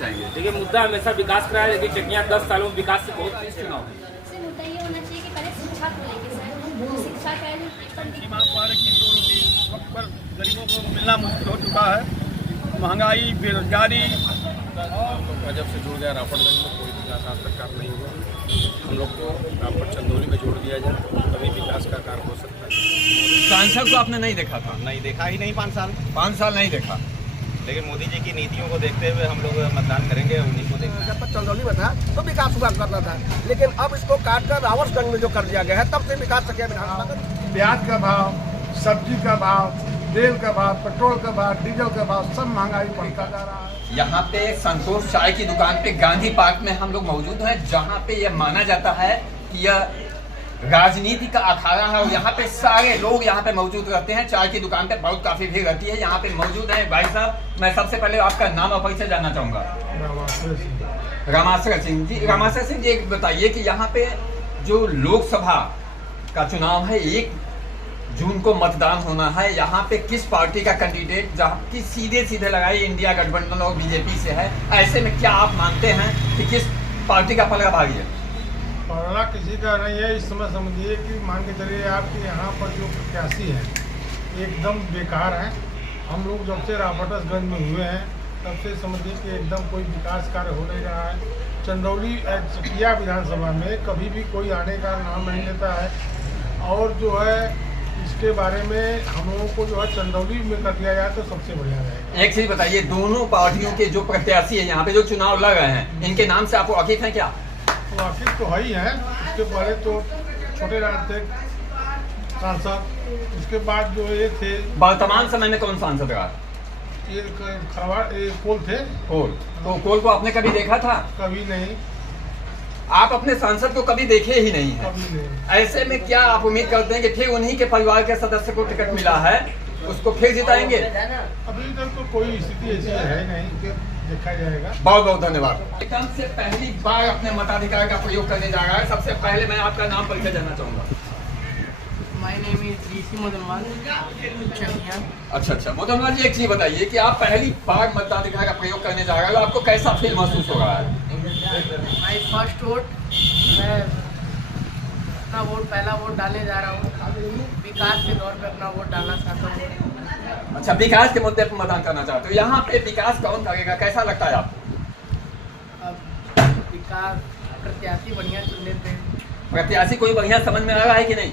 चाहेंगे? देखिए मुद्दा हमेशा विकास का है, लेकिन चकिया 10 सालों में विकास से बहुत कुछ चुनाव है। सबसे मुद्दा ये होना चाहिए कि पहले शिक्षा को लेके सर, शिक्षा का सीमा पार की 2 रोटी वक्त पर गरीबों को मिलना मुश्किल हो चुका है। महंगाई, बेरोजगारी और जब से जुड़ गया राफड़गंज में कोई विकास आज तक काम नहीं हुआ। हम लोग को राफड़ चंदौली में जोड़ दिया जाए तभी विकास का कार्य हो सकता है। सांसद को आपने नहीं देखा था? नहीं देखा ही नहीं 5 साल, 5 साल नहीं देखा। लेकिन मोदी जी की नीतियों को देखते हुए हम लोग मतदान करेंगे, उन्हीं को देखेंगे। जब चंदौली में था तो विकास हुआ करना था, लेकिन अब इसको काटकर रावटगंज में जो कर दिया गया है तब से विकास सकिया विधानसभा। प्याज का भाव, सब्जी का भाव, तेल का भाव, पेट्रोल का भाव, डीजल का भाव, सब महंगाई बढ़ता जा रहा है। यहाँ पे संतोष चाय की दुकान पे गांधी पार्क में हम लोग मौजूद हैं, जहाँ पे यह माना जाता है कि यह राजनीति का अखाड़ा है और यहाँ पे सारे लोग यहाँ पे मौजूद रहते हैं। चाय की दुकान पे बहुत काफी भीड़ रहती है। यहाँ पे मौजूद है भाई साहब, मैं सबसे पहले आपका नाम और परिचय जानना चाहूँगा। रामाश्रय सिंह जी। रामाश्रय सिंह जी, एक बताइए कि यहाँ पे जो लोकसभा का चुनाव है 1 जून को मतदान होना है, यहाँ पे किस पार्टी का कैंडिडेट जहाँ की सीधे लगाई इंडिया गठबंधन और बीजेपी से है, ऐसे में क्या आप मानते हैं कि किस पार्टी का पलड़ा भारी है? पलड़ा किसी का नहीं है। इस समय समझिए कि मान के चलिए आपके यहाँ पर जो प्रत्याशी हैं एकदम बेकार हैं। हम लोग जब से राफड़गंज में हुए हैं तब से समझिए कि एकदम कोई विकास कार्य हो नहीं रहा है। चंदौली चकिया विधानसभा में कभी भी कोई आने का नाम नहीं लेता है, और जो है इसके बारे में हम लोगों को जो है चंदौली में कर दिया जाए तो सबसे बढ़िया रहेगा। एक चीज बताइए, दोनों पार्टियों के जो प्रत्याशी हैं यहाँ पे जो चुनाव लड़ रहे हैं, इनके नाम से आपको वाकिफ है क्या? वाकिफ तो है ही है। इसके पहले तो छोटे राज थे सांसद, उसके बाद जो ये थे वर्तमान समय में कौन सांसद रहा? ये खरवाड़ कोल थे। कोल, तो कोल को आपने कभी देखा था? कभी नहीं। आप अपने सांसद को कभी देखे ही नहीं है। कभी नहीं। ऐसे में क्या आप उम्मीद करते हैं कि फिर उन्हीं के परिवार के सदस्य को टिकट मिला है, उसको फिर जिताएंगे? अभी तक तो कोई स्थिति ऐसी है नहीं कि देखा जाएगा। बहुत बहुत धन्यवाद। एकदम से पहली बार अपने मताधिकार का प्रयोग करने जा रहा है। सबसे पहले मैं आपका नाम परिचय जानना चाहूँगा। माय नेम इज ऋषि मदनलाल चकिया। अच्छा, मोदनलाल जी, एक चीज बताइए कि आप पहली बार मताधिकार का प्रयोग करने जा रहे हो, आपको कैसा फील महसूस हो रहा है? माय फर्स्ट वोट, मैं अपना पहला वोट डालने जा रहा हूँ। विकास के दौर पे अपना वोट डालना चाहता हूँ। अच्छा, विकास के मुद्दे पर मतदान करना चाहते हो। यहाँ पे विकास कौन करेगा, कैसा लगता है आपको? अब विकास प्रत्याशी बढ़िया चुन लेते हैं। प्रत्याशी कोई बढ़िया समझ में आ रहा है कि नहीं?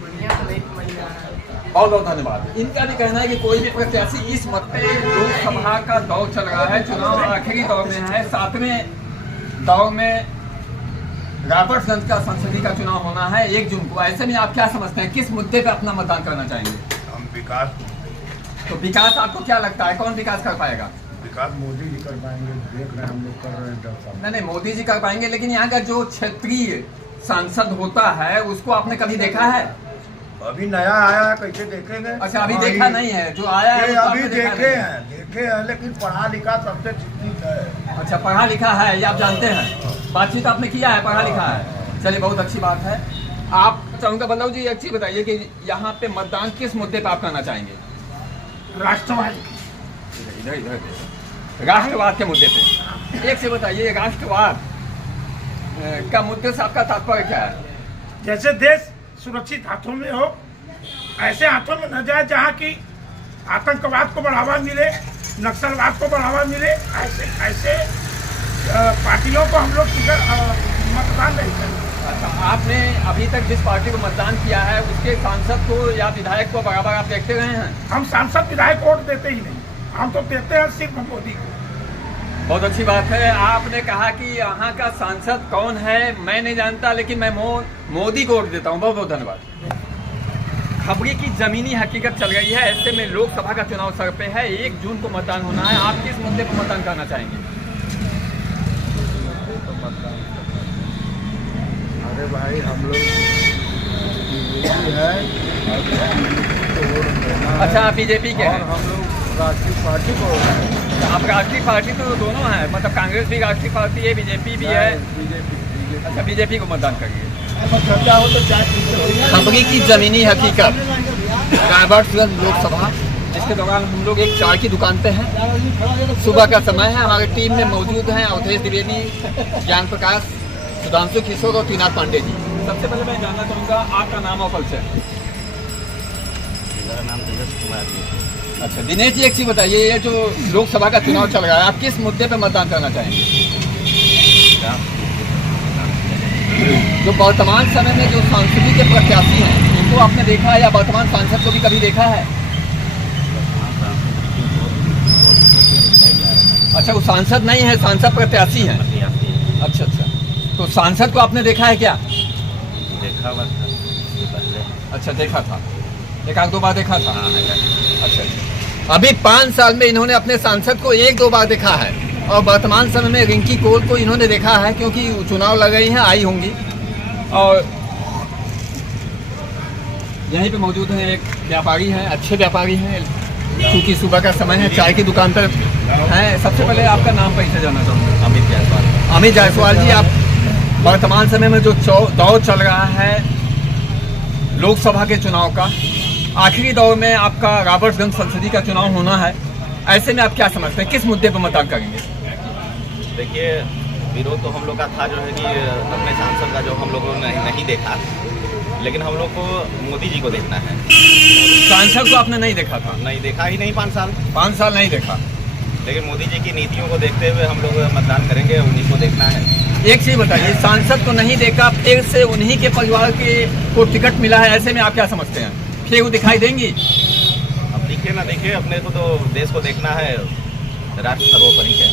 बढ़िया तो नहीं समझ में आ रहा है। बहुत बहुत धन्यवाद। इनका भी कहना है कि कोई भी प्रत्याशी इस मत पे लोकसभा का दौर चल रहा है, चुनाव आखिरी दौर में है, 7वें दौर में राफड़गंज का संसदीय का चुनाव होना है 1 जून को। ऐसे में आप क्या समझते हैं, किस मुद्दे पे अपना मतदान करना चाहेंगे? हम विकास, तो विकास आपको क्या लगता है, कौन विकास कर पाएगा? विकास मोदी जी कर पाएंगे। देख रहे हैं हम लोग कर रहे हैं 10 साल। नहीं, मोदी जी कर पाएंगे, लेकिन यहाँ का जो क्षेत्रीय सांसद होता है उसको आपने कभी देखा है? अभी नया आया है, कैसे देखेंगे? अच्छा, अभी देखा नहीं है, जो आया है ये उसको अभी आपने देखा देखे नहीं। हैं, लेकिन पढ़ा लिखा सबसे ठीक है। अच्छा, पढ़ा लिखा है, ये आप जानते हैं, बातचीत आपने किया है, पढ़ा लिखा है, चलिए बहुत अच्छी बात है। आप चाहूँगा बल्लभ जी, एक चीज बताइए कि यहाँ पे मतदान किस मुद्दे पे आप करना चाहेंगे? राष्ट्रवाद, इधर राष्ट्रवाद के मुद्दे पे। एक से बताइए, राष्ट्रवाद का मुद्दे से आपका तात्पर्य क्या है? जैसे देश सुरक्षित हाथों में हो, ऐसे हाथों में न जाए जहाँ की आतंकवाद को बढ़ावा मिले, नक्सलवाद को बढ़ावा मिले। ऐसे पार्टियों को हम लोग मतदान नहीं करेंगे। अच्छा, आपने अभी तक जिस पार्टी को मतदान किया है उसके सांसद को या विधायक को बराबर आप देखते रहे हैं? हम सांसद विधायक वोट देते ही नहीं, हम तो देते हैं सिर्फ मोदी को। बहुत अच्छी बात है। आपने कहा कि यहाँ का सांसद कौन है मैं नहीं जानता, लेकिन मैं मोदी को वोट देता हूँ। बहुत बहुत धन्यवाद। खबरी की जमीनी हकीकत चल रही है। ऐसे में लोकसभा का चुनाव सर पे है, 1 जून को मतदान होना है। आप किस मुद्दे पर मतदान करना चाहेंगे? अरे भाई, हम लोग है। अच्छा, आप बीजेपी के हैं? हम लोग राष्ट्रीय पार्टी को। आप राष्ट्रीय पार्टी तो दोनों हैं, मतलब कांग्रेस भी राष्ट्रीय पार्टी है, बीजेपी भी है। बीजेपी। अच्छा, बीजेपी को मतदान करिए। चर्चा हो तो चाय। खबरी की जमीनी हकीकत, राफड़गंज लोकसभा इसके दौरान हम लोग एक चाय की दुकान पे हैं। सुबह का समय है। हमारी टीम में मौजूद हैं अवधेश द्विवेदी, ज्ञान प्रकाश, सुधांशु किशोर और त्रिनाथ पांडे जी। सबसे पहले मैं जानना चाहूँगा आपका नाम और परिचय। मेरा नाम दिनेश कुमार जी। अच्छा दिनेश जी, एक चीज़ बताइए, ये जो लोकसभा का चुनाव चल रहा है, आप किस मुद्दे पर मतदान करना चाहेंगे? जो वर्तमान समय में जो सांसदीय के प्रत्याशी हैं, इनको आपने देखा है या वर्तमान सांसद को भी कभी देखा है? अच्छा, वो सांसद नहीं है, सांसद प्रत्याशी हैं। अच्छा अच्छा, तो सांसद को आपने देखा है क्या? देखा हुआ था पहले। अच्छा, देखा था, एक आध दो बार देखा था। हाँ, अच्छा अच्छा। अभी 5 साल में इन्होंने अपने सांसद को 1-2 बार देखा है और वर्तमान समय में रिंकी कौल को इन्होंने देखा है, क्योंकि चुनाव लग रही हैं, आई होंगी। और यहीं पे मौजूद हैं एक व्यापारी हैं, अच्छे व्यापारी हैं, क्योंकि सुबह का समय है, चाय की दुकान पर हैं। सबसे पहले आपका नाम परिचय जानना चाहूँगा। अमित जायसवाल। अमित जायसवाल जी, आप वर्तमान समय में जो दौर चल रहा है लोकसभा के चुनाव का, आखिरी दौर में आपका रॉबर्ट्सगंज संसदीय का चुनाव होना है, ऐसे में आप क्या समझते हैं, किस मुद्दे पर मतदान करेंगे? देखिए, विरोध तो हम लोग का था जो है कि अपने सांसद का जो हम लोगों ने नहीं देखा, लेकिन हम लोग को मोदी जी को देखना है। सांसद को आपने नहीं देखा था? नहीं देखा ही नहीं 5 साल। 5 साल नहीं देखा, लेकिन मोदी जी की नीतियों को देखते हुए हम लोग मतदान करेंगे, उन्हीं को देखना है। एक चीज बताइए, सांसद को नहीं देखा, फिर से उन्हीं के परिवार के को टिकट मिला है, ऐसे में आप क्या समझते हैं, फिर वो दिखाई देंगी? अब दिखे ना दिखे, अपने को तो देश को देखना है, राष्ट्र सर्वोपरि है।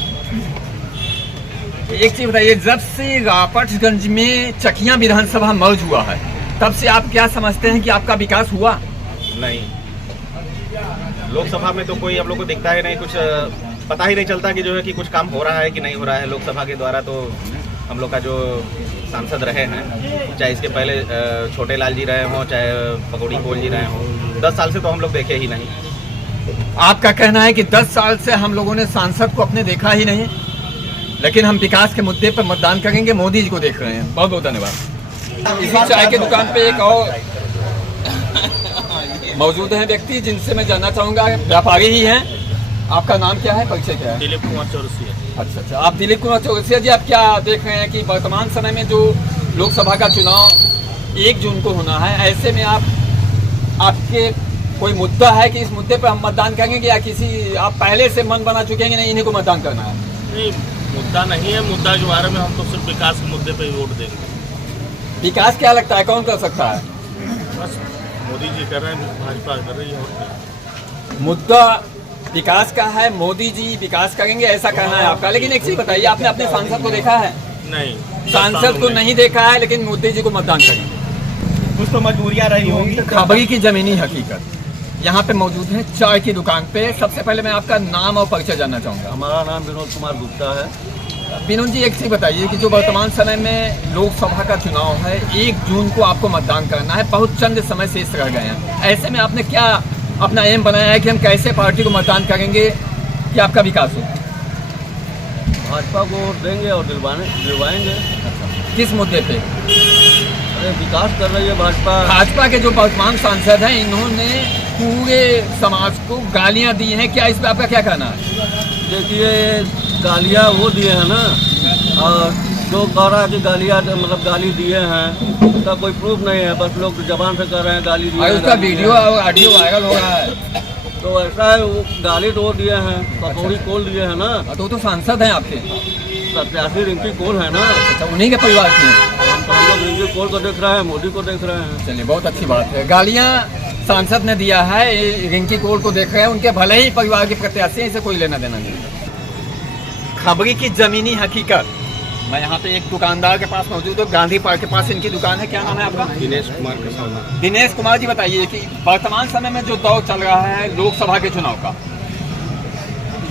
एक चीज बताइए, जब से रॉबर्ट्सगंज में चकिया विधानसभा मर्ज हुआ है, तब से आप क्या समझते हैं कि आपका विकास हुआ? नहीं, लोकसभा में तो कोई हम लोग को दिखता ही नहीं, कुछ पता ही नहीं चलता कि जो है कि कुछ काम हो रहा है कि नहीं हो रहा है। लोकसभा के द्वारा तो हम लोग का जो सांसद रहे हैं, चाहे इसके पहले छोटे लाल जी रहे हों, चाहे पकौड़ी कोल जी रहे हों, 10 साल से तो हम लोग देखे ही नहीं। आपका कहना है कि 10 साल से हम लोगों ने सांसद को अपने देखा ही नहीं, लेकिन हम विकास के मुद्दे पर मतदान करेंगे, मोदी जी को देख रहे हैं। बहुत बहुत धन्यवाद। इसी चाय की दुकान पे एक और मौजूद है व्यक्ति, जिनसे मैं जानना चाहूँगा, व्यापारी ही हैं। आपका नाम क्या है, परिचय क्या है? दिलीप कुमार चौरसिया। अच्छा अच्छा, आप दिलीप कुमार चौरसिया जी, आप क्या देख रहे हैं कि वर्तमान समय में जो लोकसभा का चुनाव 1 जून को होना है, ऐसे में आपके कोई मुद्दा है कि इस मुद्दे पर हम मतदान करेंगे, या किसी आप पहले से मन बना चुके हैं कि नहीं, इन्हीं को मतदान करना है? नहीं, मुद्दा नहीं है, मुद्दा के बारे में हम तो सिर्फ विकास के मुद्दे पे ही वोट देंगे। विकास क्या लगता है, कौन कर सकता है? बस मोदी जी कर रहे हैं, भाजपा कर रही है। और मुद्दा विकास का है, मोदी जी विकास करेंगे, ऐसा कहना है आपका। लेकिन एक चीज बताइए, आपने अपने सांसद को देखा है? नहीं, सांसद को नहीं देखा है, लेकिन मोदी जी को मतदान करेंगे। कुछ तो मजबूरियाँ रही होंगी। खबरी की जमीनी हकीकत, यहाँ पे मौजूद है चाय की दुकान पे। सबसे पहले मैं आपका नाम और परिचय जानना चाहूँगा। हमारा नाम विनोद कुमार गुप्ता है। विनोद जी, एक चीज बताइए कि जो वर्तमान समय में लोकसभा का चुनाव है, 1 जून को आपको मतदान करना है, बहुत चंद समय शेष रह गए हैं, ऐसे में आपने क्या अपना एम बनाया है कि हम कैसे पार्टी को मतदान करेंगे कि आपका विकास हो? भाजपा को वोट देंगे और दिलवाएंगे। किस मुद्दे पे? अरे विकास कर रही है भाजपा। भाजपा के जो वर्तमान सांसद हैं, इन्होंने पूरे समाज को गालियां दी हैं, क्या इस पे आपका क्या कहना है? देखिए, गालियाँ वो दिए हैं ना, और जो कह रहा है कि गालियाँ मतलब गाली दिए हैं, उसका कोई प्रूफ नहीं है, बस लोग जबान से कह रहे हैं गाली दिए हैं। उसका वीडियो और ऑडियो वायरल हो रहा है। तो ऐसा है, वो गाली तो वो दिए हैं, पकौड़ी कोल दिए हैं ना। तो वो तो सांसद हैं आपके, प्रत्याशी रिंकी कोल है ना। अच्छा, उन्हीं के परिवार की हैं। हम लोग रिंकी कोल को देख रहे हैं, मोदी को देख रहे हैं। चलिए, बहुत अच्छी बात है। गालियाँ सांसद ने दिया है, रिंकी कोल को देख रहे हैं, उनके भले ही परिवार के प्रत्याशी, इसे कोई लेना देना नहीं। खबरी की जमीनी हकीकत, मैं यहाँ पे एक दुकानदार के पास मौजूद हूँ, गांधी पार्क के पास इनकी दुकान है। क्या नाम है आपका? दिनेश कुमार कसाना। दिनेश कुमार जी, बताइए कि वर्तमान समय में जो दौर चल रहा है लोकसभा के चुनाव का,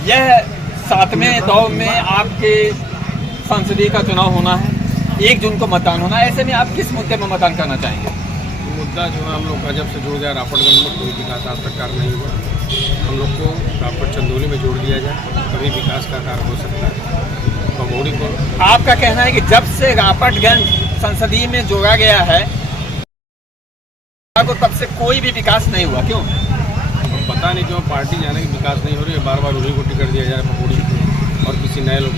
यह 7वें दौर में आपके संसदीय का चुनाव होना है, 1 जून को मतदान होना है, ऐसे में आप किस मुद्दे पर मतदान करना चाहेंगे? मुद्दा जो है हम लोग का जब से जुड़ गया रॉबर्ट्सगंज में, कोई विकास आज तक कार्य नहीं हुआ। हम लोग को रॉबर्ट चंदौली में जोड़ दिया जाए, तभी विकास का कार्य हो सकता है। पकौड़ी को आपका कहना है कि जब से रॉबर्ट्सगंज संसदीय में जोड़ा गया है, तो तब से कोई भी विकास नहीं हुआ, क्यों? पता पता नहीं क्यों पार्टी जाने की विकास नहीं हो रही है, बार बार उन्हीं को टिकट दिया जा रहा है पकौड़ी और किसी नए लोग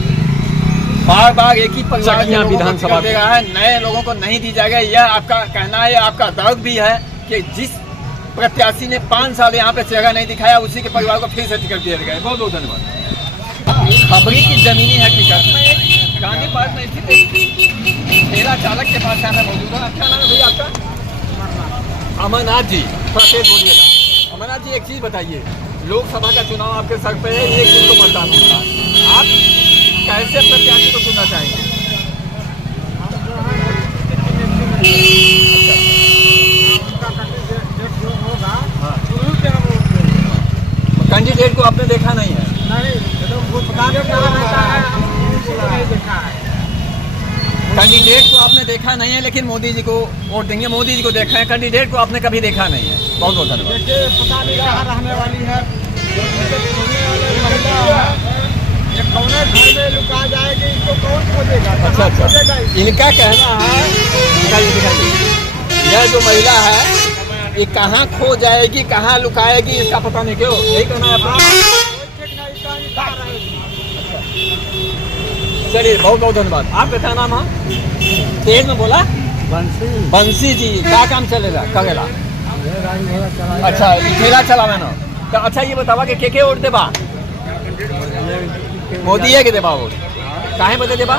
बार बार एक ही परिवार यहाँ विधानसभा दे रहा है, नए लोगों को नहीं दी जाएगा। यह आपका कहना है, आपका दर्द भी है कि जिस प्रत्याशी ने 5 साल यहाँ पे चेहरा नहीं दिखाया उसी के परिवार को फिर से टिकट दिया गया है। बहुत बहुत धन्यवाद। खबरी की जमीनी हकीकत में एक गांधी पार्क में स्थित एक ठेला चालक के पास यहाँ मौजूद है। क्या नाम है भैया आपका? अमरनाथ जी, थोड़ा तेज बोलिएगा। अमरनाथ जी, एक चीज़ बताइए, लोकसभा का चुनाव आपके सर पे है, 1 जून को मतदान होगा, आप कैसे प्रत्याशी को चुनना चाहेंगे? कैंडिडेट को आपने देखा नहीं है? कैंडिडेट को आपने देखा नहीं है, लेकिन मोदी जी को वोट देंगे। मोदी जी को देखा है, कैंडिडेट को आपने कभी देखा नहीं है। बहुत बहुत धन्यवाद। पता नहीं कहाँ रहने वाली है, कौन घर में लुका जाएगी, इसको कौन खोजेगा? अच्छा अच्छा, इनका कहना है, दिखाइए, यह जो महिला है ये कहाँ खो जाएगी, कहाँ लुकाएगी, इसका पता नहीं। क्यों? यही कहना है अपना। चलिए, बहुत बहुत धन्यवाद। आपका क्या नाम है? तेज में बोला। बंसी जी, क्या काम चलेगा करेला? अच्छा, ठेला चला मैंने तो। अच्छा, ये बतावा कि के वोट देबा? मोदी है कि देबा वोट? काहे बदे देबा?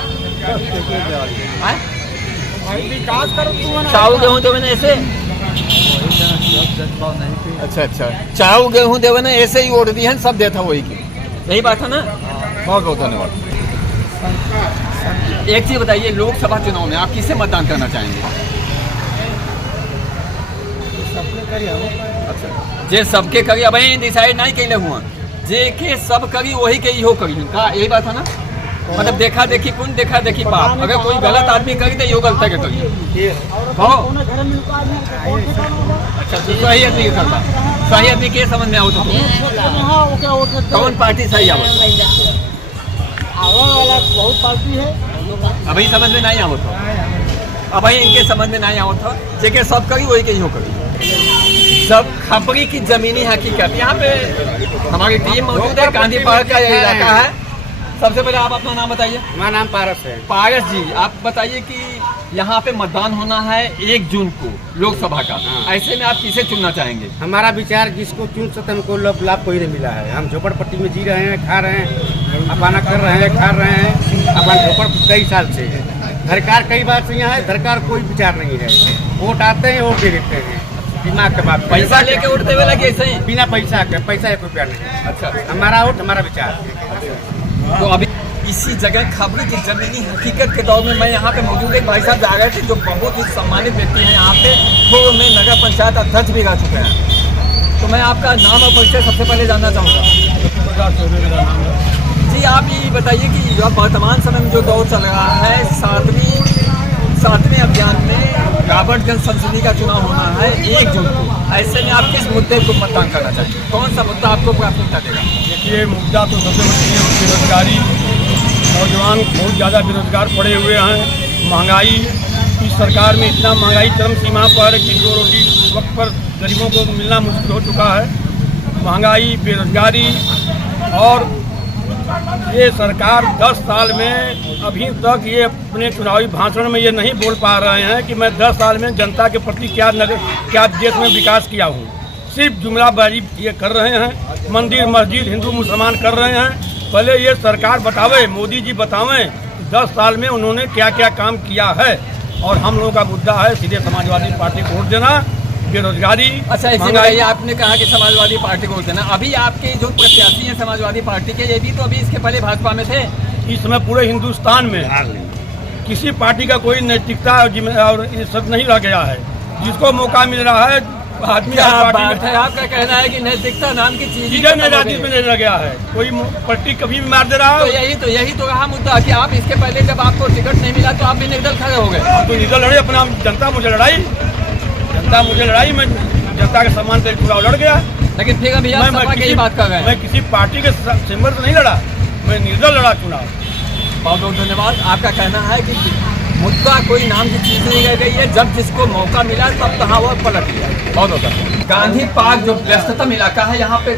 विकास करो चाऊ गेहूँ देवे ना ऐसे? अच्छा अच्छा, चाऊ गेहूँ देवे ना ऐसे ही वोट दी है, सब देता वही की, यही बात है ना? बहुत बहुत धन्यवाद। एक चीज बताइए, लोकसभा चुनाव में आप किसे मतदान करना चाहेंगे? अच्छा, जे सबके करी, अब डिसाइड नहीं कैले हुआ, जे के सब करी वही के इहो करी का, यही बात है ना? मतलब देखा देखी पुण्य, देखा देखी पाप। अगर कोई गलत आदमी करी तो यो गलत के करी। अच्छा, तो सही आदमी करता, सही आदमी के समझ में आओ तो कौन पार्टी सही आओ? बहुत पार्टी है, अभी समझ में नहीं आवत हो, अभी इनके समझ में नहीं आवत हो, जेके सब करी वही के इहो करी। सब खबरी की जमीनी हकीकत। यहाँ पे हमारी टीम मौजूद है, गांधी पार्क का यही इलाका है। सबसे पहले आप अपना नाम बताइए। हमारा नाम पारस है। पारस जी, आप बताइए कि यहाँ पे मतदान होना है 1 जून को लोकसभा का, ऐसे में आप किसे चुनना चाहेंगे? हमारा विचार, जिसको चुन सकते हमको लाभ कोई नहीं मिला है। हम झोपड़पट्टी में जी रहे हैं, खा रहे हैं, अपना कर रहे हैं, खा रहे हैं अपना झोपड़ कई साल से। सरकार कई बार से यहाँ है, सरकार कोई विचार नहीं है। वोट आते हैं, वोट दे देते हैं, दिमाग के बाद पैसा लेके वोट देवे लगे ऐसे ही, बिना पैसा के, पैसा 1 रुपया नहीं। अच्छा, हमारा वोट हमारा विचार। तो अभी इसी जगह खबरी की जमीनी हकीकत के दौर में मैं यहाँ पे मौजूद एक भाई साहब जा रहे थे, जो बहुत ही सम्मानित व्यक्ति हैं यहाँ पे, वो में नगर पंचायत अध्यक्ष भी रह चुके हैं। तो मैं आपका नाम और परिचय सबसे पहले जानना चाहूँगा। जी, आप ये बताइए कि वर्तमान समय में जो दौर चल रहा है, 7वें अभियान में राबर्टगंज संसदीय का चुनाव होना है 1 जून को, ऐसे में आप किस मुद्दे को मतदान करना चाहिए? कौन सा मुद्दा आपको प्राथमिकता देगा? देखिए, मुद्दा तो सबसे बड़ी है बेरोजगारी। नौजवान बहुत ज़्यादा बेरोजगार पड़े हुए हैं। महंगाई, इस सरकार में इतना महंगाई चरम सीमा पर कि 2 रोटी वक्त पर गरीबों को मिलना मुश्किल हो चुका है। महंगाई, बेरोजगारी, और ये सरकार 10 साल में अभी तक ये अपने चुनावी भाषण में ये नहीं बोल पा रहे हैं कि मैं 10 साल में जनता के प्रति क्या देश में विकास किया हूँ। सिर्फ जुमलाबाजी ये कर रहे हैं, मंदिर मस्जिद हिंदू मुसलमान कर रहे हैं। पहले ये सरकार बतावे, मोदी जी बतावें 10 साल में उन्होंने क्या क्या काम किया है। और हम लोगों का मुद्दा है सीधे समाजवादी पार्टी को वोट देना, बेरोजगारी। अच्छा, इसी आपने कहा कि समाजवादी पार्टी को वोट देना। अभी आपके जो प्रत्याशी हैं समाजवादी पार्टी के, ये भी तो अभी इसके पहले भाजपा में थे। इस समय पूरे हिंदुस्तान में किसी पार्टी का कोई नैतिकता और ये सब नहीं रह गया है। जिसको मौका मिल रहा है आदमी पार्टी है। आपका कहना है कि नैतिकता नाम की चीज राजनीति में नहीं रह गया है, कोई पार्टी कभी भी मार दे रहा है। तो यही तो रहा मुद्दा कि आप इसके पहले जब आपको टिकट नहीं मिला तो आप भी निर्दल खड़े हो गए। तो निर्दल लड़े, अपना जनता मुझे लड़ाई, मैं जनता के सम्मान से चुनाव लड़ गया। लेकिन फिर अभी आप सपा की बात कर रहे हैं। मैं किसी पार्टी के सिंबल से नहीं लड़ा, मैं निर्दल लड़ा चुनाव। बहुत बहुत धन्यवाद। आपका कहना है कि मुद्दा कोई नाम की चीज नहीं रह गई है। जब जिसको मौका मिला तब कहा वो पलट लिया। बहुत होता है। गांधी पार्क जो व्यस्ततम इलाका है, यहाँ पे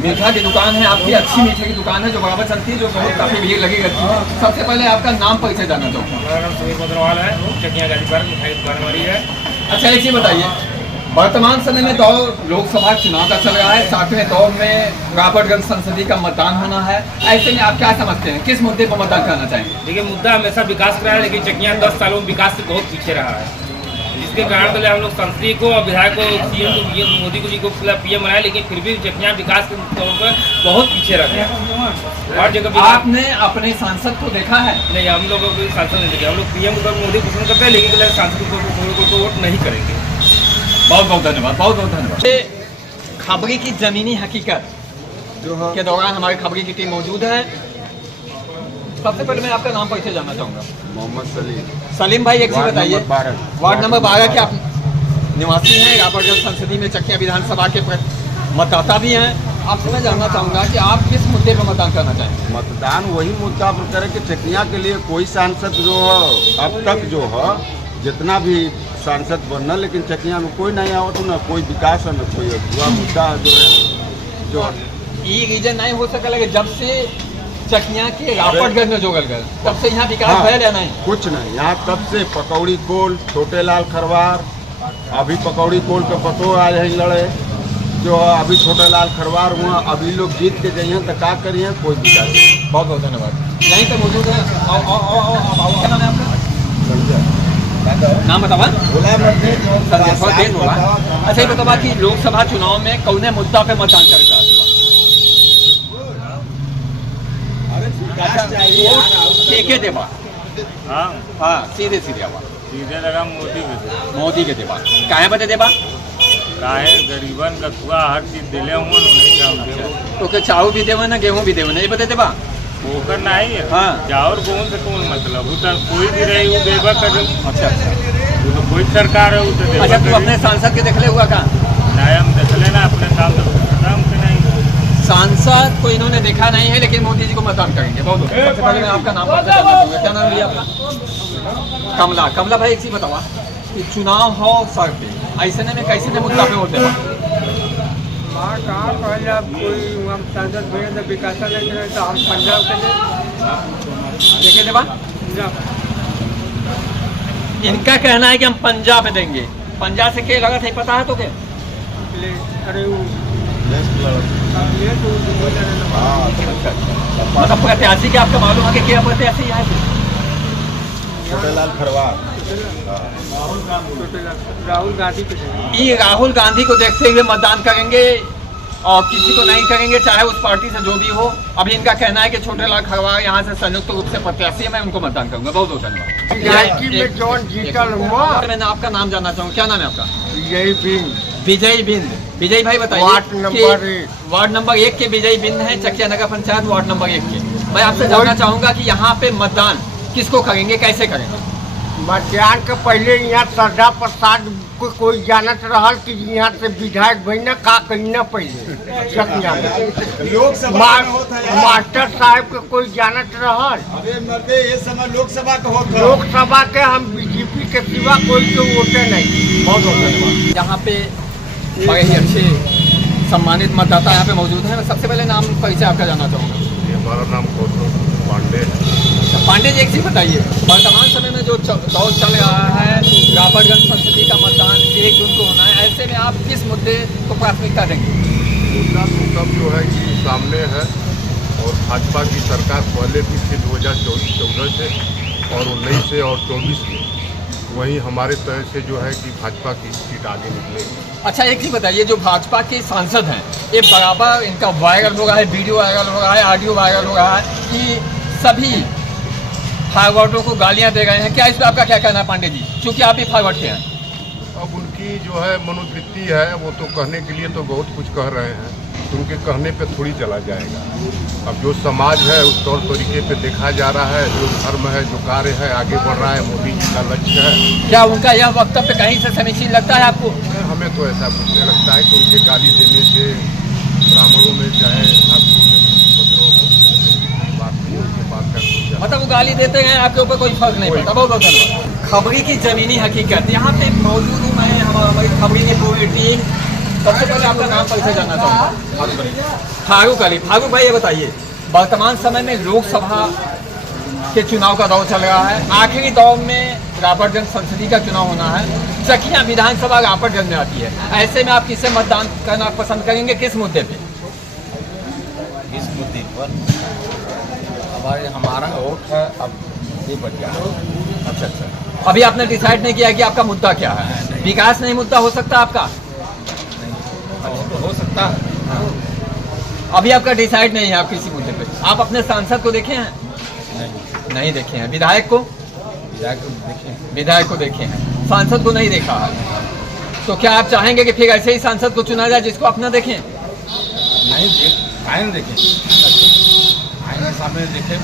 मीठा की दुकान है, आपकी अच्छी मीठे की दुकान है जो बराबर चलती है, जो बहुत काफी भीड़ लगी रहती है। सबसे पहले आपका नाम परिचय जानना चाहूँगा। हमारा नाम सुनील बद्रवाल है, चकिया गाड़ी पर मिठाई दुकान हमारी है। अच्छा एक चीज बताइए, वर्तमान समय में दौर लोकसभा चुनाव का चल रहा है, 7वें दौर में राबर्टगंज संसदीय का मतदान होना है। ऐसे में आप क्या समझते हैं, किस मुद्दे पर मतदान करना चाहेंगे? देखिए मुद्दा हमेशा विकास का है, लेकिन चकिया 10 सालों में विकास से बहुत पीछे रहा है। जिसके कारण पहले हम लोग संसदीय को और विधायक को, सीएम को, मोदी जी को पीएम बनाए, लेकिन फिर भी चकिया विकास के तौर पर बहुत पीछे रह गया। और जगह आपने अपने सांसद को देखा है? नहीं, हम लोगों को सांसद नहीं देखे। हम लोग पीएम को मोदी पसंद करते हैं, लेकिन सांसद को वोट नहीं करेंगे। बहुत बहुत धन्यवाद, बहुत बहुत धन्यवाद। खबरी की जमीनी हकीकत के दौरान हमारी खबरी की टीम मौजूद है। सबसे पहले मैं आपका नाम परिचय जानना चाहूँगा। मोहम्मद सलीम, सलीम भाई एक चीज बताइए, वार्ड नंबर 12 के आप निवासी हैं, राबर्टगंज संसदीय में चकिया विधानसभा के मतदाता भी हैं। आपसे मैं जानना चाहूँगा कि आप किस मुद्दे पर मतदान करना चाहेंगे? मतदान वही मुद्दा पर करें कि चकिया के लिए कोई सांसद जो है अब तक जो है जितना भी सांसद बनना, लेकिन चकिया में कोई नहीं आवत हो, ना कोई विकास है, न कोई हुआ मुद्दा जो है जो ये रीजन नहीं हो सका लगे जब से चकिया के राबर्टगंज में जोगल गए तब से यहाँ विकास है या नहीं? कुछ नहीं, यहाँ तब से पकौड़ी कोल, छोटे लाल खरवार, अभी पकौड़ी कोल के पतो आए हैं लड़े, जो अभी छोटे लाल खरवार हुआ, अभी लोग जीत के गए हैं तो क्या करिए, कोई विकास नहीं। बहुत बहुत धन्यवाद। यहीं पे मौजूद है, क्या नाम है आपका? नाम बतावा? अच्छा ये बतावा कि लोकसभा चुनाव में कौने मुद्दा पे मतदान करे चाहते हो? के देवा? हाँ सीधे सीधे आवा, सीधे लगा मोदी के मोदी के देवा। काहे बदे देवा? काहे गरीबन का खुआ हर चीज दिले हुआ नहीं काम दे। तो के चावल भी देवे ना गेहूं भी देवे ना, ये बदे देवा? ओकर नहीं है। हाँ। चावल गेहूं से कौन मतलब, वो तो कोई भी रही वो देवा कर। अच्छा अच्छा, वो तो कोई सरकार है वो तो देवा। अच्छा तू अपने सांसद के देखले हुआ का? नहीं हम देख लेना अपने काम तो काम के नहीं। सांसद को इन्होंने देखा नहीं है, लेकिन मोदी जी को मतदान करेंगे। बहुत सबसे पहले मैं आपका नाम पता जानना चाहूँगा। क्या नाम लिया आपका? कमला। कमला भाई एक चीज बतावा कि चुनाव हो सर पे, ऐसे में कैसे ने मुद्दा पे वोट देवा? कहाँ पहले अब कोई हम सांसद बने तो विकास नहीं करे तो हम पंजाब के देखे देवा? इनका कहना है कि हम पंजाब में देंगे। पंजाब से क्या लगा था पता है तो क्या? अरे मतलब प्रत्याशी के आपका मालूम है कि क्या प्रत्याशी यहाँ से? छोटे लाल खरवार, राहुल गांधी पे ये राहुल गांधी को देखते हुए मतदान करेंगे और किसी को नहीं करेंगे, चाहे उस पार्टी से जो भी हो। अभी इनका कहना है कि छोटे लाल खरवार यहाँ से संयुक्त रूप से प्रत्याशी है, मैं उनको मतदान करूंगा। बहुत बहुत धन्यवाद। मैं आपका नाम जानना चाहूँगा। क्या नाम है आपका? विजय बिंद। विजय भाई बताइए, वार्ड नंबर 1 के विजय बिंद हैं, चकिया नगर पंचायत वार्ड नंबर 1 के। मैं आपसे जानना चाहूँगा कि यहाँ पे मतदान किसको करेंगे, कैसे करेंगे? मतदान के पहले यहाँ सरदा प्रसाद को कोई जानत रहल कि यहाँ से विधायक बनना का करना पहले चकिया में मास्टर साहब के कोई जानत रहल। ये समय लोकसभा का हो, लोकसभा के हम बीजेपी के सिवा कोई तो वोटे नहीं। बहुत बहुत धन्यवाद। यहाँ पे बड़े ही अच्छे सम्मानित मतदाता यहाँ पे मौजूद हैं। मैं सबसे पहले नाम परिचय आपका जानना चाहूँगा। हमारा नाम गौतम पांडे है। पांडे जी एक चीज बताइए, वर्तमान समय में जो दौर चल रहा है, राबर्टगंज संसदीय का मतदान 1 जून को होना है, ऐसे में आप किस मुद्दे को प्राथमिकता देंगे? मुद्दा तो सब जो है कि सामने है और भाजपा की सरकार पहले भी थी 2014 से और 19 से और 24 में, वहीं हमारे तरह से जो है कि भाजपा की सीट आगे निकलेगी। अच्छा एक चीज बताइए, जो भाजपा के सांसद हैं ये बराबर इनका वायरल हो रहा है, वीडियो वायरल हो रहा है, ऑडियो वायरल हो रहा है कि सभी फारवर्डों को गालियां दे रहे हैं। क्या इस पर आपका क्या कहना है पांडे जी, क्योंकि आप भी फारवर्ड के हैं? अब उनकी जो है मनोवृत्ति है वो तो कहने के लिए तो बहुत कुछ कह रहे हैं, उनके कहने पे थोड़ी चला जाएगा। अब जो समाज है उस तौर तरीके पे देखा जा रहा है, जो धर्म है, जो कार्य है आगे बढ़ रहा है, मोदी जी का लक्ष्य है। क्या उनका यह वक्तव्य कहीं से समीचीन लगता है आपको? हमें तो ऐसा कुछ नहीं लगता है कि उनके गाली देने से ब्राह्मणों में चाहे ठाकुरों में कुछ उपद्रव हो, बात नहीं, उनके बात का कुछ मतलब वो गाली देते हैं, आपके ऊपर कोई फर्क नहीं पड़ता। बहुत बहुत धन्यवाद। खबरी की जमीनी हकीकत, यहाँ पे मौजूद हूँ मैं, हमारी खबरी की पूरी टीम। सबसे पहले आपका नाम परिचय जानना चाहूँगा। फारूक अली। फारूक भाई ये बताइए, वर्तमान समय में लोकसभा के चुनाव का दौर चल रहा है, आखिरी दौर में रापटगंज संसदीय का चुनाव होना है, चकिया विधानसभा रापटगंज में आती है, ऐसे में आप किससे मतदान करना पसंद करेंगे, किस मुद्दे पे? इस मुद्दे पर हमारा वोट है अब ये बढ़िया। अच्छा अच्छा, अभी आपने डिसाइड नहीं किया कि आपका मुद्दा क्या है? विकास नहीं मुद्दा हो सकता आपका? हो सकता है। अभी आपका डिसाइड नहीं है आप किसी मुद्दे पे। आप अपने सांसद को देखे हैं? नहीं देखे हैं। विधायक को? विधायक को देखे हैं, सांसद को नहीं देखा है। तो क्या आप चाहेंगे कि फिर ऐसे ही सांसद को चुना जाए जिसको अपना देखें? नहीं देखें, आएंगे सामने देखें,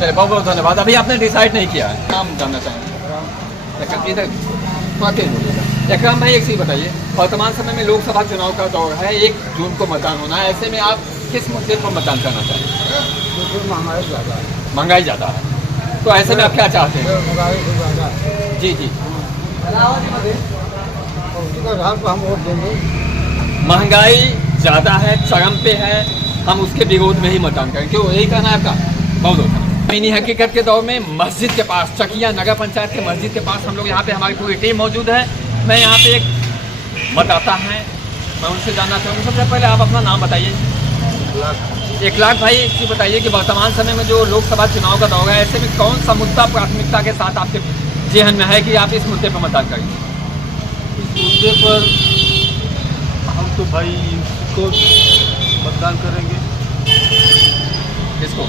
चलिए बहुत बहुत धन्यवाद। अभी आपने डिसाइड नहीं किया है, नाम जानना चाहेंगे? इधर एकराम भाई एक चीज बताइए, वर्तमान समय में लोकसभा चुनाव का दौर है, 1 जून को मतदान होना है, ऐसे में आप किस मुद्दे पर मतदान करना चाहेंगे? महंगाई ज़्यादा है, तो ऐसे में आप क्या चाहते हैं? जी जी, हम वोट देंगे। महंगाई ज़्यादा है, चरम पे है, हम उसके विरोध में ही मतदान करें, क्यों? यही कहना है आपका? बहुत होता है। मीनी हकीकत के दौर में मस्जिद के पास, चकिया नगर पंचायत के मस्जिद के पास हम लोग यहाँ पे, हमारी पूरी टीम मौजूद है। मैं यहाँ पे एक मतदाता हैं, मैं उनसे जानना चाहूँगा। सबसे पहले आप अपना नाम बताइए। 1 लाख भाई एक चीज़ बताइए कि वर्तमान समय में जो लोकसभा चुनाव का दौर है, ऐसे में कौन सा मुद्दा प्राथमिकता के साथ आपके जेहन में है कि आप इस मुद्दे पर मतदान करेंगे? इस मुद्दे पर हम तो भाई इसको मतदान करेंगे। किसको?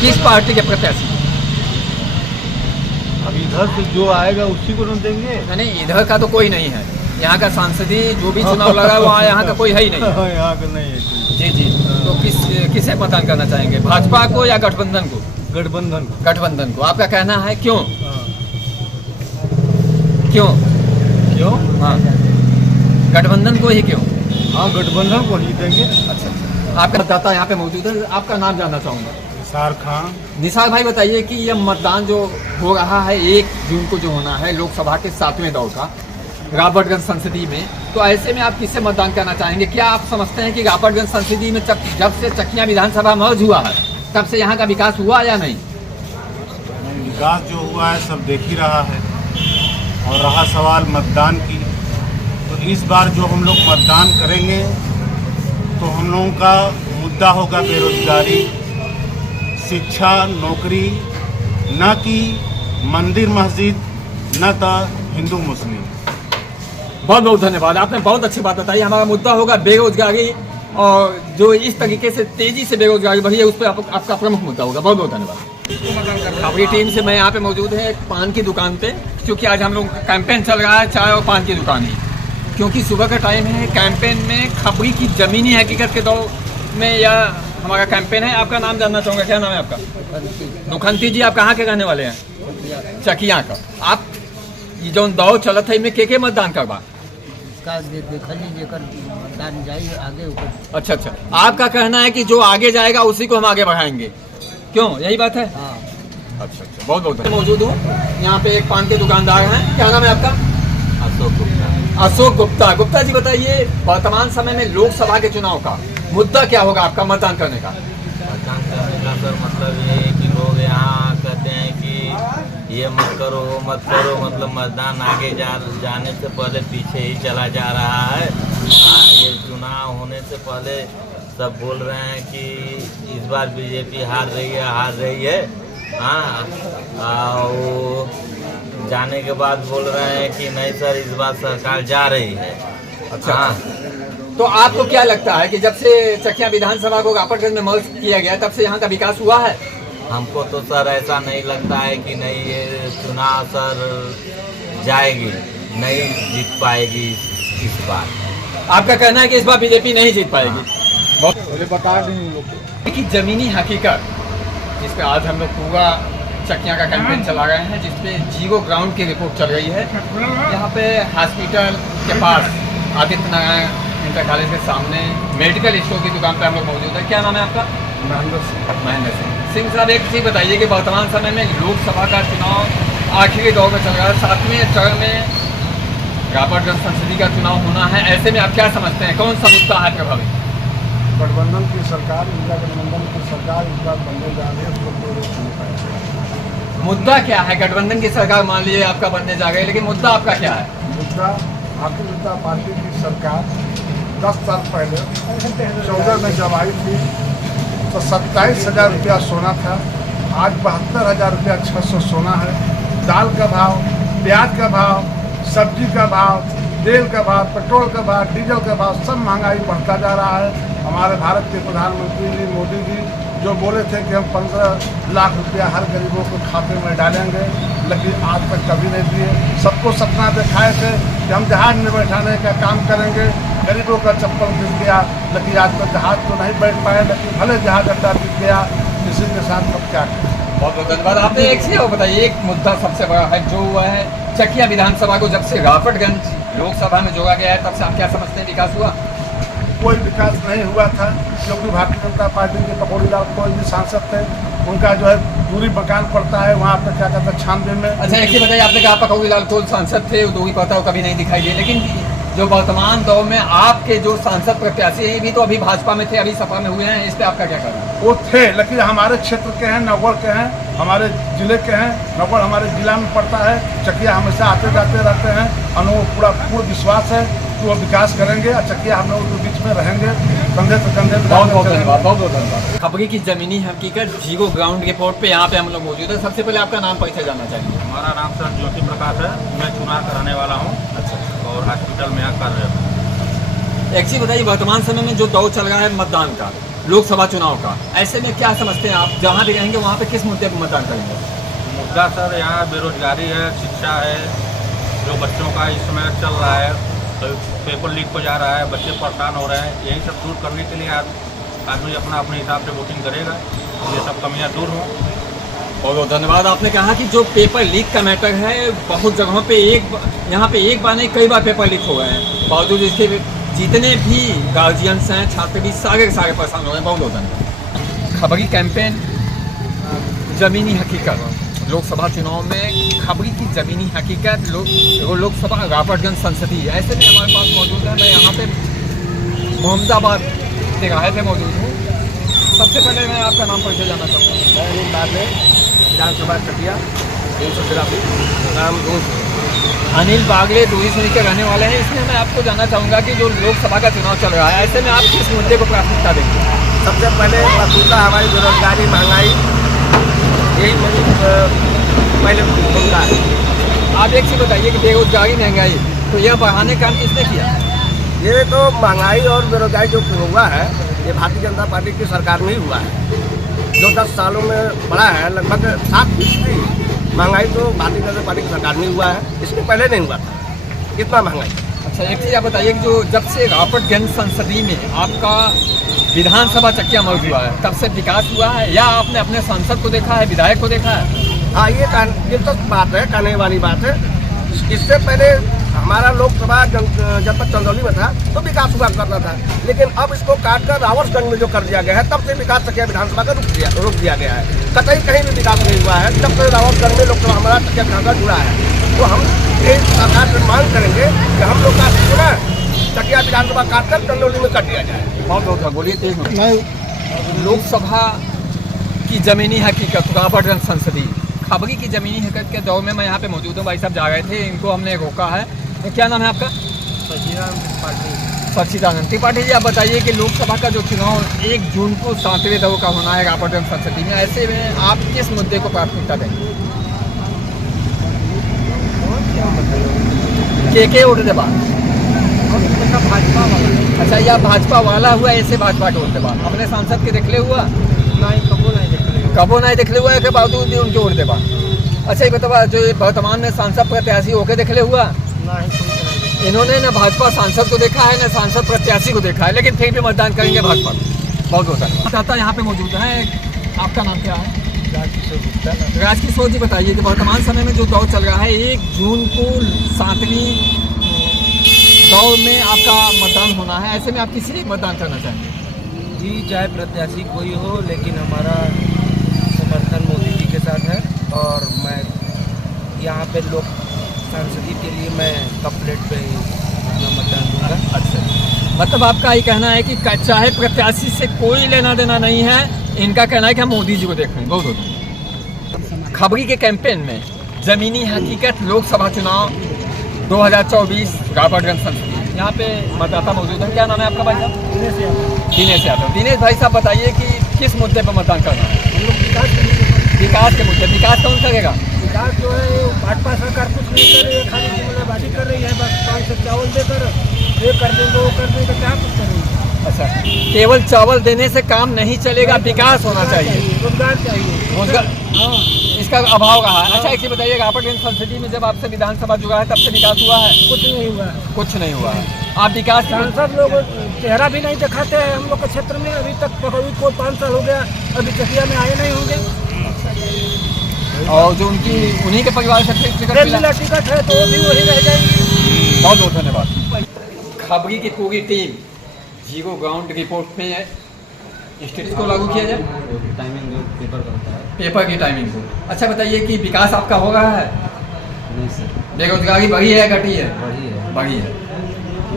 किस पार्टी के प्रत्याशी? अब इधर से जो आएगा उसी को न देंगे। नहीं, इधर का तो कोई नहीं है, यहाँ का सांसदीय जो भी चुनाव लगा वहाँ यहाँ का कोई है ही नहीं। यहाँ का नहीं है। जी जी, तो किसे मतदान करना चाहेंगे, भाजपा को या गठबंधन को? गठबंधन को। गठबंधन को। आपका कहना है क्यों? क्यों? हाँ, गठबंधन को ही क्यों? हाँ, गठबंधन को ही देंगे। अच्छा, आपका मतदाता यहाँ पे मौजूद है, आपका नाम जानना चाहूँगा। निसार खान। निसार भाई बताइए कि यह मतदान जो हो रहा है 1 जून को जो होना है लोकसभा के 7वें दौर का रापटगंज संसदीय में, तो ऐसे में आप किससे मतदान करना चाहेंगे? क्या आप समझते हैं कि रापटगंज संसदीय में जब से चकिया विधानसभा मर्ज हुआ है तब से यहाँ का विकास हुआ या नहीं? विकास जो हुआ है सब देख ही रहा है, और रहा सवाल मतदान की, तो इस बार जो हम लोग मतदान करेंगे तो हम लोगों का मुद्दा होगा बेरोजगारी, शिक्षा, नौकरी, न कि मंदिर मस्जिद, न तो हिंदू मुस्लिम। बहुत बहुत धन्यवाद, आपने बहुत अच्छी बात बताई। हमारा मुद्दा होगा बेरोजगारी, और जो इस तरीके से तेजी से बेरोजगारी बढ़ी है उस पर आपका प्रमुख मुद्दा होगा। बहुत बहुत धन्यवाद। अपनी टीम से मैं यहाँ पे मौजूद है एक पान की दुकान पे, क्योंकि आज हम लोग कैंपेन चल रहा है चाय और पान की दुकान ही, क्योंकि सुबह का टाइम है। कैंपेन में खबरी की जमीनी हकीकत के दौर में यह हमारा कैंपेन है। आपका नाम जानना चाहूँगा, क्या नाम है आपका? दुखंती जी, आप कहाँ के रहने वाले हैं? चकिया का। आप ये जो दौर चलत है इनमें के मतदान करवा? मतदान जाइए आगे ऊपर। अच्छा अच्छा, आपका कहना है कि जो आगे जाएगा उसी को हम आगे बढ़ाएंगे, क्यों? यही बात है। हाँ। अच्छा अच्छा, बहुत बहुत मौजूद हूँ यहाँ पे एक पान के दुकानदार हैं। क्या नाम है आपका? अशोक गुप्ता। अशोक गुप्ता। गुप्ता जी बताइए, वर्तमान समय में लोकसभा के चुनाव का मुद्दा क्या होगा आपका मतदान करने का? मतदान करने का सर मतलब ये है कि लोग यहाँ कहते हैं कि ये मत करो वो मत करो, मतलब मतदान आगे जाने से पहले पीछे ही चला जा रहा है। हाँ, ये चुनाव होने से पहले सब बोल रहे हैं कि इस बार बीजेपी हार रही है। हाँ, और जाने के बाद बोल रहे हैं कि नहीं सर इस बार सरकार जा रही है। अच्छा, हाँ। तो आपको क्या लगता है कि जब से चकिया विधानसभा को रापटगंज में मर्ज किया गया तब से यहाँ का विकास हुआ है? हमको तो सर ऐसा नहीं लगता है कि नहीं ये चुनाव सर जाएगी, नहीं जीत पाएगी इस बार। आपका कहना है कि इस बार बीजेपी नहीं जीत पाएगी? बहुत बता दें कि जमीनी हकीकत जिस पे आज हम लोग पूरा चकिया का कैंपेन चला रहे हैं, जिसपे जीरो ग्राउंड की रिपोर्ट चल रही है। यहाँ पे हॉस्पिटल के पास आदित्य नारायण इंटर कॉलेज के सामने मेडिकल स्टोर की दुकान पर हम लोग मौजूद है। क्या नाम है आपका? महेंद्र सिंह साहब, एक चीज़ बताइए कि वर्तमान समय में लोकसभा का चुनाव आखिरी दौर में चल रहा है, 7वें चरण में राबर्टगंज संसदीय का चुनाव होना है। ऐसे में आप क्या समझते हैं, कौन सा मुद्दा है प्रभावित? गठबंधन की सरकार, इंडिया गठबंधन की सरकार इस बार बनने जा रही है, उसको कोई रोक नहीं पाएगा। मुद्दा क्या है? गठबंधन की सरकार मान लीजिए आपका बनने जा रही है, लेकिन मुद्दा आपका क्या है? मुद्दा भारतीय जनता पार्टी की सरकार 10 साल पहले 14 में जब आई थी तो 27,000 रुपया सोना था, आज 72,000 रुपया 600 सोना है। दाल का भाव, प्याज का भाव, सब्जी का भाव, तेल का भाव, पेट्रोल का भाव, डीजल का भाव, सब महंगाई बढ़ता जा रहा है। हमारे भारत के प्रधानमंत्री जी मोदी जी जो बोले थे कि हम 15 लाख रुपया हर गरीबों के खाते में डालेंगे, लेकिन आज तक कभी नहीं दिए। सबको सपना दिखाए थे कि हम जहाज में बैठाने का काम करेंगे, गरीबों का चप्पल गिर गया, लेकिन आज तक जहाज तो नहीं बैठ पाए, लेकिन भले जहाज अड्डा बिक गया, इसी के साथ हम क्या करें। बहुत बहुत धन्यवाद। आपने एक चीज़ और बताइए, एक मुद्दा सबसे बड़ा है जो हुआ है चकिया विधानसभा को जब से राबर्टगंज लोकसभा में जोड़ा गया है, तब से आप क्या समझते हैं विकास हुआ? कोई विकास नहीं हुआ था, क्योंकि भारतीय जनता पार्टी के पकौड़ी लाल कोई भी सांसद थे, उनका जो है दूरी मकान पड़ता है वहाँ पे क्या कहते हैं 96 में। अच्छा, एक चीज़ बताइए, आपने कहा पकौड़ी लाल कोल सांसद थे, वो दूरी पड़ता है, कभी नहीं दिखाई दिए, लेकिन जो वर्तमान दौर में आपके जो सांसद प्रत्याशी हैं, भी तो अभी भाजपा में थे, अभी सपा में हुए हैं, इस पर आपका क्या कहना है? वो थे, लेकिन हमारे क्षेत्र के हैं, नवगढ़ के हैं, हमारे जिले के हैं, नवगढ़ हमारे जिला में पड़ता है, चकिया हमेशा आते जाते रहते हैं, और पूरा पूर्ण विश्वास है कि वो विकास करेंगे और चकिया हम लोग के बीच में रहेंगे, कंधे से कंधे। बहुत बहुत धन्यवाद, बहुत बहुत धन्यवाद। खबरी की जमीनी हकीकत जीरो ग्राउंड रिपोर्ट पे यहाँ पे हम लोग मौजूद है। सबसे पहले आपका नाम परिचय जानना चाहिए। हमारा नाम सर ज्योति प्रकाश है, मैं चुनाव कराने वाला हूँ। अच्छा। और हॉस्पिटल में यहाँ कार्यरत हूँ। एक चीज़ बताइए, वर्तमान समय में जो दौर चल रहा है मतदान का, लोकसभा चुनाव का, ऐसे में क्या समझते हैं आप, जहाँ भी रहेंगे वहाँ पे किस मुद्दे पर मतदान करेंगे? मुद्दा सर यहाँ बेरोजगारी है, शिक्षा है, जो बच्चों का इस समय चल रहा है, तो पेपर लीक हो जा रहा है, बच्चे परेशान हो रहे हैं, यही सब दूर करने के लिए आदमी अपने हिसाब से वोटिंग करेगा, ये सब कमियाँ दूर हों। बहुत धन्यवाद। आपने कहा कि जो पेपर लीक का मैटर है, बहुत जगहों पे यहाँ पे एक बार नहीं कई बार पेपर लीक हो गए हैं, बावजूद इसके जितने भी गार्जियंस हैं, छात्र भी सारे परेशान हो गए। बहुत धन्यवाद। खबरी कैंपेन ज़मीनी हकीकत, लोकसभा चुनाव में खबरी की ज़मीनी हकीकत, लोकसभा राबर्टगंज संसदीय, ऐसे में हमारे पास मौजूद है। मैं यहाँ पे मोहम्मदाबाद तिराहे पे मौजूद हूँ। सबसे पहले मैं आपका नाम परिचय जानना चाहूँगा। विधानसभा चकिया 383 नाम दोस्त अनिल बागले दूरी सुनी के रहने वाले हैं। इसमें मैं आपको जानना चाहूँगा कि जो लोकसभा का चुनाव चल रहा है, ऐसे में आप किस मुद्दे को प्राथमिकता देंगे? सबसे पहले मुद्दा हमारी बेरोजगारी, महंगाई, यही मेरी पहले मुद्दा है। आप एक चीज़ बताइए कि बेरोजगारी, महंगाई, तो यह बढ़ाने का काम किसने किया? ये तो महंगाई और बेरोजगारी जो हुआ है, ये भारतीय जनता पार्टी की सरकार में ही हुआ है, जो 10 सालों में बढ़ा है। लगभग 7% महंगाई तो भारतीय जनता पार्टी की सरकार में हुआ है, इसके पहले नहीं हुआ था कितना महंगाई। अच्छा, एक चीज़ आप बताइए कि जो जब से राबर्टगंज संसदीय में आपका विधानसभा चकिया मौजूद हुआ है, तब से विकास हुआ है, या आपने अपने सांसद को देखा है, विधायक को देखा है? हाँ, ये दिलचस्प बात है, कहने वाली बात है। इससे पहले हमारा लोकसभा जब तक चंदौली में था तो विकास हुआ करता था, लेकिन अब इसको काटकर रावतगंज में जो कर दिया गया है, तब से विकास चकिया विधानसभा का रोक दिया गया है। कतई कहीं भी विकास नहीं हुआ है, जब से रावतगंज में लोकसभा हमारा चकिया विधानसभा जुड़ा है। तो हम एक सरकार से मांग करेंगे कि हम लोग का सुना चकिया विधानसभा काटकर चंदौली में कर दिया जाए। बहुत बहुत बोलिए तेज। लोकसभा की ज़मीनी हकीकत, राबर्टगंज संसदीय खबरी की ज़मीनी हकीकत के दौर में मैं यहाँ पे मौजूद हूँ। भाई साहब जा रहे थे, इनको हमने रोका है। तो क्या नाम है आपका? सच्चिदानंद त्रिपाठी जी, आप बताइए कि लोकसभा का जो चुनाव 1 जून को 7वें दौर का होना है राबर्टगंज संसदीय में, ऐसे में आप किस मुद्दे को प्राथमिकता देंगे? के वोट देबा? भाजपा वाला। अच्छा, यह भाजपा वाला हुआ, ऐसे भाजपा के वोट देबा? अपने सांसद के देखले हुआ? नहीं, कबो नहीं देखले हुआ है के बावजूद भी उनके वोट देबा? अच्छा, ये बतावा, जो वर्तमान में सांसद प्रत्याशी होके देखले हुआ? नहीं, इन्होंने न भाजपा सांसद को देखा है, न सांसद प्रत्याशी को देखा है, लेकिन फिर भी मतदान करेंगे भाजपा को। बहुत बहुत धन्यवाद। यहाँ पे मौजूद है, आपका नाम क्या है? राजकिशोर जी, बताइए कि वर्तमान समय में जो दौर चल रहा है, 1 जून को 7वीं दौर में आपका मतदान होना है, ऐसे में आप किसी लिए मतदान करना चाहेंगे? जी, चाहे प्रत्याशी कोई हो, लेकिन हमारा समर्थन मोदी जी के साथ है और मैं यहाँ पे लोक संसदीय के लिए मैं कपलेट पे ही अपना मतदान दूंगा। अच्छा, मतलब आपका ये कहना है कि चाहे प्रत्याशी से कोई लेना देना नहीं है, इनका कहना है कि हम मोदी जी को देख रहे हैं। बहुत बहुत खबरी के कैंपेन में जमीनी हकीकत लोकसभा चुनाव 2024 राबर्टगंज संसदीय, यहाँ पे मतदाता मौजूद है। क्या नाम है आपका भाई साहब? दिनेश यादव। दिनेश भाई साहब बताइए कि किस मुद्दे पर मतदान करना है? हम लोग विकास के मुद्दे। विकास कौन करेगा? विकास जो है भाजपा सरकार कुछ नहीं कर रही है, खाली जुमलाबाजी कर रही है। बस 500 चावल देकर ये कर देंगे, वो कर देंगे, क्या कुछ करेंगे। अच्छा, केवल चावल देने से काम नहीं चलेगा, विकास होना चाहिए, रोजगार चाहिए। रोजगार, हाँ, इसका अभाव रहा है। अच्छा, एक चीज बताइए, राबर्टगंज संसदीय में जब आपसे विधानसभा जुड़ा है तब से विकास हुआ है? कुछ नहीं हुआ है। कुछ नहीं हुआ है। आप विकास सांसद लोग चेहरा भी नहीं दिखाते हैं हम लोग के क्षेत्र में अभी तक। को 5 साल हो गया, अभी चकिया में आए नहीं होंगे। और जो उन्हीं के परिवार से टिकट है तो वो भी वही रह जाएंगी। बहुत बहुत धन्यवाद। खबरी की पूरी टीम जीरो ग्राउंड रिपोर्ट में है। स्टेटस को लागू किया जाए, टाइमिंग पेपर का होता है, पेपर की टाइमिंग को। अच्छा बताइए कि विकास आपका हो रहा है? नहीं सर। बेरोजगारी बढ़ी है या घटी है? बढ़ी है।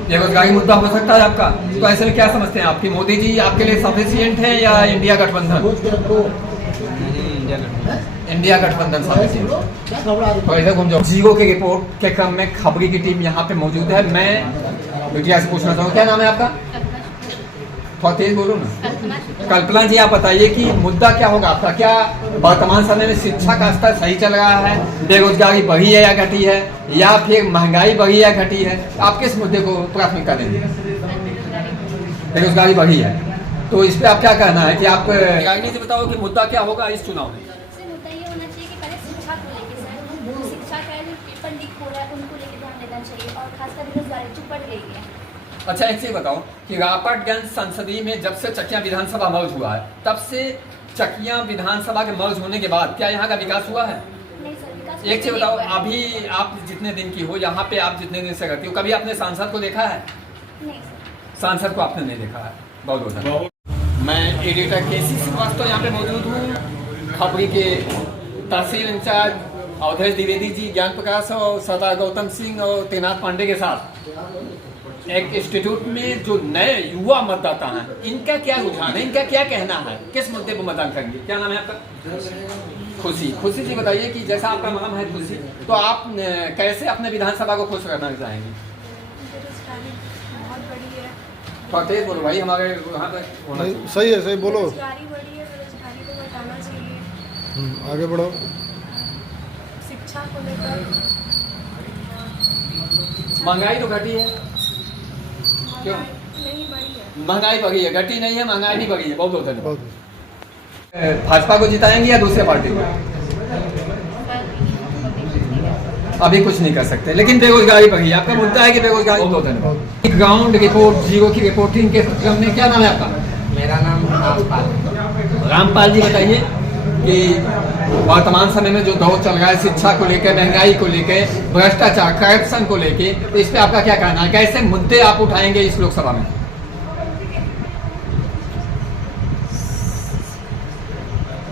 बेरोजगारी मुद्दा हो सकता है आपका, तो ऐसे में क्या समझते हैं आपकी मोदी जी आपके लिए सफिशिएंट है या इंडिया गठबंधन? इंडिया गठबंधन सफिशिएंट। और इधर घूम जाओ। जीरो की रिपोर्ट के क्रम में खबरी की टीम यहाँ पे मौजूद है। मैं मीडिया से पूछना चाहूँ, क्या नाम है आपका? थोड़ा तेज बोलो ना। कल्पना जी, आप बताइए कि मुद्दा क्या होगा आपका? क्या वर्तमान समय में शिक्षा का स्तर सही चल रहा है, बेरोजगारी बढ़ी है या घटी है, या फिर महंगाई बढ़ी है या घटी है? आप किस मुद्दे को प्राथमिकता देंगे? बेरोजगारी बढ़ी है, तो इस पे आप क्या कहना है कि आप राजनीति बताओ कि मुद्दा क्या होगा इस चुनाव में? मुद्दा ये होना चाहिए कि पहले शिक्षा को लेकर सर, शिक्षा का जो पेपर लीक हो रहा है उनको लेकर ध्यान देना चाहिए, और खासकर बेरोजगारी जो बढ़ रही है। अच्छा, एक चीज बताओ कि राबर्टगंज संसदीय में जब से चकिया विधानसभा मर्ज हुआ है, तब से चकिया विधानसभा के मर्ज होने के बाद क्या यहाँ का विकास हुआ है? नहीं सर, विकास एक चीज बताओ, अभी आप जितने दिन की हो यहाँ पे, आप जितने दिन से रहती हो, कभी आपने सांसद को देखा है? नहीं सर। सांसद को आपने नहीं देखा है। बहुत बहुत धन्यवाद। मैं एडिटर केसी श्रीवास्तव यहाँ पे मौजूद हूँ। खबरी के तहसील इंचार्ज अवधेश द्विवेदी जी, ज्ञान प्रकाश और सरदार गौतम सिंह और तेनाथ पांडे के साथ एक इंस्टीट्यूट में जो नए युवा मतदाता हैं, इनका क्या रुझान है, इनका क्या कहना है, किस मुद्दे पर मतदान करेंगे? क्या नाम है आपका? खुशी। खुशी जी बताइए कि जैसा आपका नाम है खुशी, तो आप कैसे अपने विधानसभा को खुश करना चाहेंगे? बहुत बड़ी है। थोड़ा तेज बोलो भाई, हमारे वहाँ पे होना चाहिए। सही है, सही बोलो। बेरोजगारी बढ़ी है, बेरोजगारी को घटाना चाहिए। आगे बढ़ो। शिक्षा को लेकर महंगाई तो घटी है, क्यों? नहीं बढ़ी है। महंगाई बढ़ी है, घटी नहीं है, महंगाई भी बढ़ी है। बहुत बहुत धन्यवाद। भाजपा को जिताएंगे या दूसरे पार्टी को? अभी कुछ नहीं कर सकते, लेकिन बेरोजगारी बढ़ी है। आपका मुद्दा है कि बेरोजगारी। बहुत बहुत धन्यवाद। ग्राउंड रिपोर्ट जीरो की रिपोर्टिंग के क्रम में, क्या नाम है आपका? मेरा नाम रामपाल। रामपाल जी बताइए कि वर्तमान समय में जो दौर चल रहा है शिक्षा को लेकर, महंगाई को लेकर, भ्रष्टाचार, करप्शन को लेकर, तो इस पे आपका क्या कहना है? कैसे मुद्दे आप उठाएंगे इस लोकसभा में?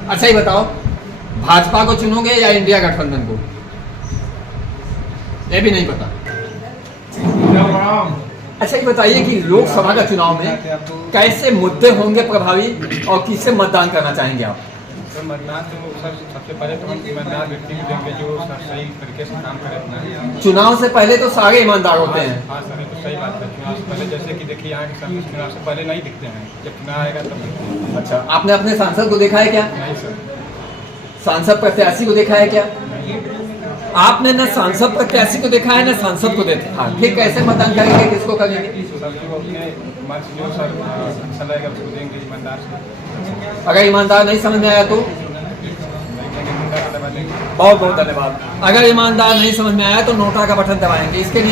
अच्छा ही बताओ, भाजपा को चुनोगे या इंडिया गठबंधन को? ये भी नहीं पता। अच्छा ये बताइए कि लोकसभा का चुनाव में कैसे मुद्दे होंगे प्रभावी और किससे मतदान करना चाहेंगे आप? सर मतदान तो सर सबसे पहले तो हम ईमानदार व्यक्ति को देंगे जो सही तरीके से काम करे अपना। चुनाव से पहले तो सारे ईमानदार होते हैं। हाँ सर, ये तो सही बात है। चुनाव से पहले जैसे कि देखिए यहाँ के सांसद चुनाव से पहले नहीं दिखते हैं, जब चुनाव आएगा तब। अच्छा, आपने अपने सांसद को देखा है क्या? नहीं सर। सांसद प्रत्याशी को देखा है क्या? आपने न सांसद प्रत्याशी को देखा है न सांसद को देखा। हाँ, फिर कैसे मतदान करेंगे, किसको करेंगे? सर जो अपने मन से जो सर अच्छा लगेगा उसको देंगे ईमानदार से। अगर ईमानदार नहीं समझ में आया तो? बहुत बहुत धन्यवाद। अगर ईमानदार नहीं समझ में आया तो नोटा का बटन दबाएंगे। इसके लिए